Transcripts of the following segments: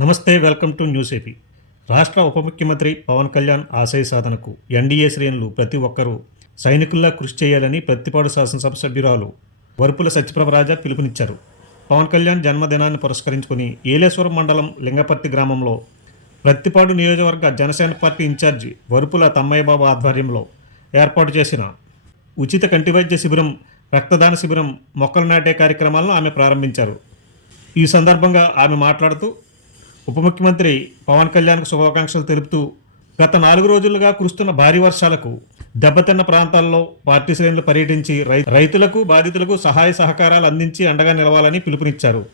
నమస్తే welcome to news AP. రాష్ట్ర ఉప ముఖ్యమంత్రి పవన్ కళ్యాణ్ ఆశయ సాధనకు ఎన్డీఏ శ్రేణులు ప్రతి ఒక్కరూ సైనికుల్లా కృషి చేయాలని ప్రతిపాడు శాసనసభ సభ్యురాలు వరుపుల సత్యప్రభరాజా పిలుపునిచ్చారు. పవన్ కళ్యాణ్ జన్మదినాన్ని పురస్కరించుకుని ఏలేశ్వరం మండలం లింగపర్తి గ్రామంలో ప్రత్తిపాడు నియోజకవర్గ జనసేన పార్టీ ఇన్ఛార్జి వరుపుల తమ్మయ్య బాబు ఆధ్వర్యంలో ఏర్పాటు చేసిన ఉచిత కంటి వైద్య శిబిరం రక్తదాన శిబిరం మొక్కలు నాటే కార్యక్రమాలను ఆమె ప్రారంభించారు. ఈ సందర్భంగా ఆమె మాట్లాడుతూ ఉప ముఖ్యమంత్రి పవన్ కళ్యాణ్కు శుభాకాంక్షలు తెలుపుతూ గత నాలుగు రోజులుగా కురుస్తున్న భారీ వర్షాలకు దెబ్బతిన్న ప్రాంతాల్లో పార్టీ శ్రేణులు పర్యటించి రై- రైతులకు బాధితులకు సహాయ సహకారాలు అందించి అండగా నిలవాలని పిలుపునిచ్చారు.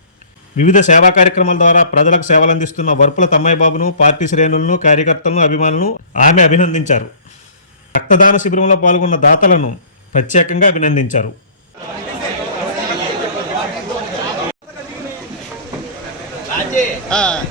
వివిధ సేవా కార్యక్రమాల ద్వారా ప్రజలకు సేవలు అందిస్తున్న వర్పుల తమ్మయ్య బాబును పార్టీ శ్రేణులను కార్యకర్తలను అభిమానులను ఆమె అభినందించారు. రక్తదాన శిబిరంలో పాల్గొన్న దాతలను ప్రత్యేకంగా అభినందించారు. ఆ,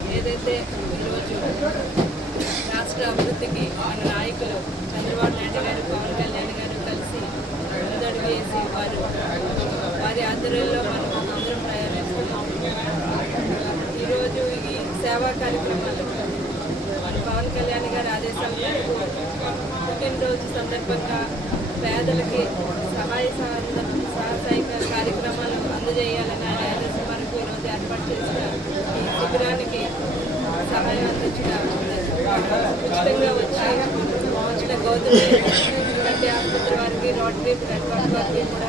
ఏదైతే ఈరోజు రాష్ట్ర అభివృద్ధికి మన నాయకులు చంద్రబాబు నాయుడు గారు పవన్ కళ్యాణ్ ఆధ్వర్యంలో మనం అందరం ప్రయాణిస్తున్నాం ఈరోజు ఈ సేవా కార్యక్రమాలు మన పవన్ కళ్యాణ్ గారి ఆదేశాల మేరకు పుట్టినరోజు సందర్భంగా పేదలకి సహాయ సహ- సహాయక కార్యక్రమాలు అందజేయాలని ఆయన ఆదేశం మేరకు ఈరోజు ఏర్పాటు చేసిన ఈ శిబిరానికి సహాయం అందించిన ఉచితంగా వచ్చి వచ్చిన గౌతమి ఆసుపత్రి వారికి రోటరీ రెడ్ వారికి కూడా